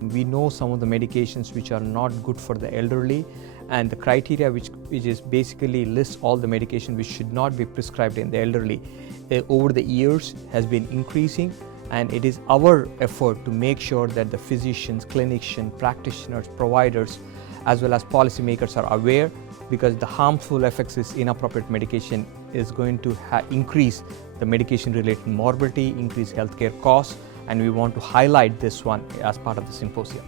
We know some of the medications which are not good for the elderly, and the criteria which is basically lists all the medication which should not be prescribed in the elderly over the years has been increasing, and it is our effort to make sure that the physicians, clinicians, practitioners, providers as well as policymakers are aware, because the harmful effects of inappropriate medication is going to increase the medication-related morbidity, increase healthcare costs, and we want to highlight this one as part of the symposium.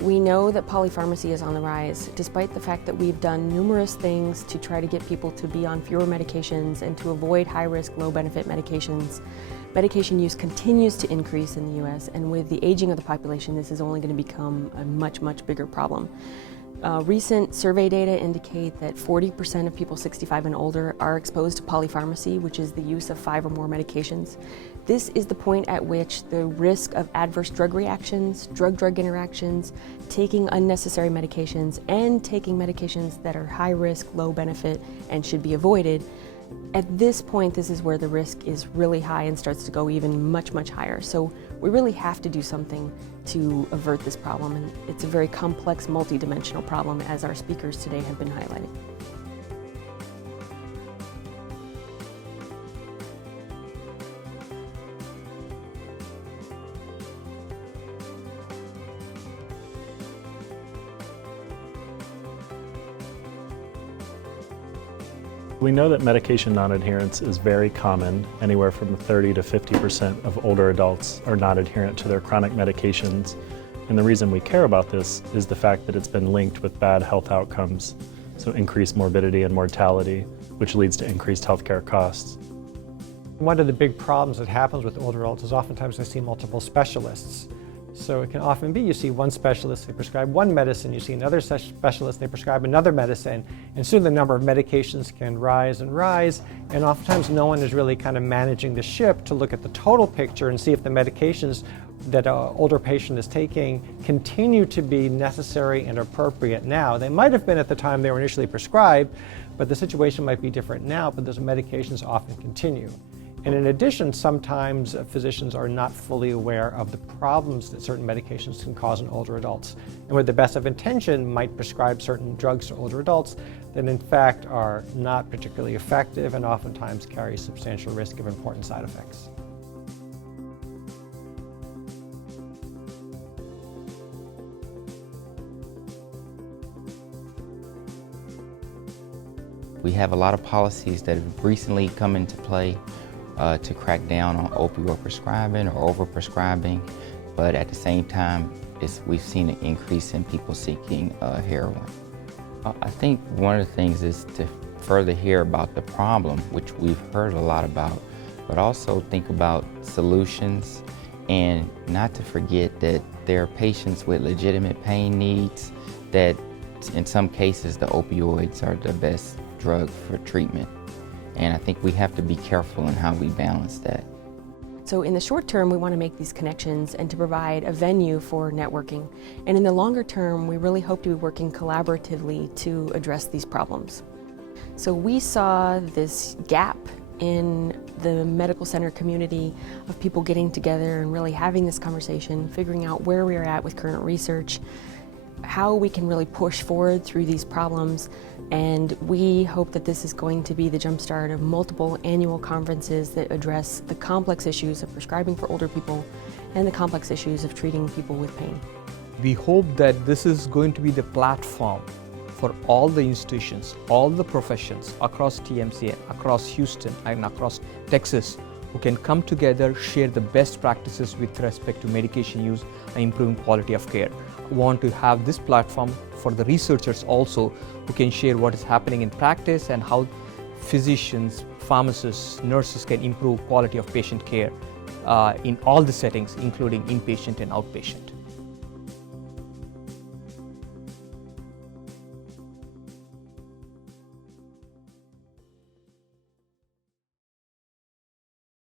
We know that polypharmacy is on the rise, despite the fact that we've done numerous things to try to get people to be on fewer medications and to avoid high-risk, low-benefit medications. Medication use continues to increase in the US, and with the aging of the population, this is only going to become a much, much bigger problem. Recent survey data indicate that 40% of people 65 and older are exposed to polypharmacy, which is the use of 5 or more medications. This is the point at which the risk of adverse drug reactions, drug-drug interactions, taking unnecessary medications, and taking medications that are high risk, low benefit, and should be avoided. At this point, this is where the risk is really high and starts to go even much, much higher. So we really have to do something to avert this problem, and it's a very complex, multidimensional problem, as our speakers today have been highlighting. We know that medication non-adherence is very common. Anywhere from 30 to 50% of older adults are not adherent to their chronic medications. And the reason we care about this is the fact that it's been linked with bad health outcomes, so increased morbidity and mortality, which leads to increased healthcare costs. One of the big problems that happens with older adults is oftentimes they see multiple specialists. So it can often be you see one specialist, they prescribe one medicine, you see another specialist, they prescribe another medicine, and soon the number of medications can rise, and oftentimes no one is really kind of managing the ship to look at the total picture and see if the medications that an older patient is taking continue to be necessary and appropriate now. They might have been at the time they were initially prescribed, but the situation might be different now, but those medications often continue. And in addition, sometimes physicians are not fully aware of the problems that certain medications can cause in older adults, and with the best of intention might prescribe certain drugs to older adults that in fact are not particularly effective and oftentimes carry substantial risk of important side effects. We have a lot of policies that have recently come into play to crack down on opioid prescribing or overprescribing, but at the same time, we've seen an increase in people seeking heroin. I think one of the things is to further hear about the problem, which we've heard a lot about, but also think about solutions, and not to forget that there are patients with legitimate pain needs, that in some cases the opioids are the best drug for treatment. And I think we have to be careful in how we balance that. So in the short term, we want to make these connections and to provide a venue for networking. And in the longer term, we really hope to be working collaboratively to address these problems. So we saw this gap in the medical center community of people getting together and really having this conversation, figuring out where we are at with current research, how we can really push forward through these problems, and we hope that this is going to be the jumpstart of multiple annual conferences that address the complex issues of prescribing for older people and the complex issues of treating people with pain. We hope that this is going to be the platform for all the institutions, all the professions across TMC, across Houston and across Texas, who can come together, share the best practices with respect to medication use and improving quality of care. We want to have this platform for the researchers also, who can share what is happening in practice and how physicians, pharmacists, nurses can improve quality of patient care in all the settings, including inpatient and outpatient.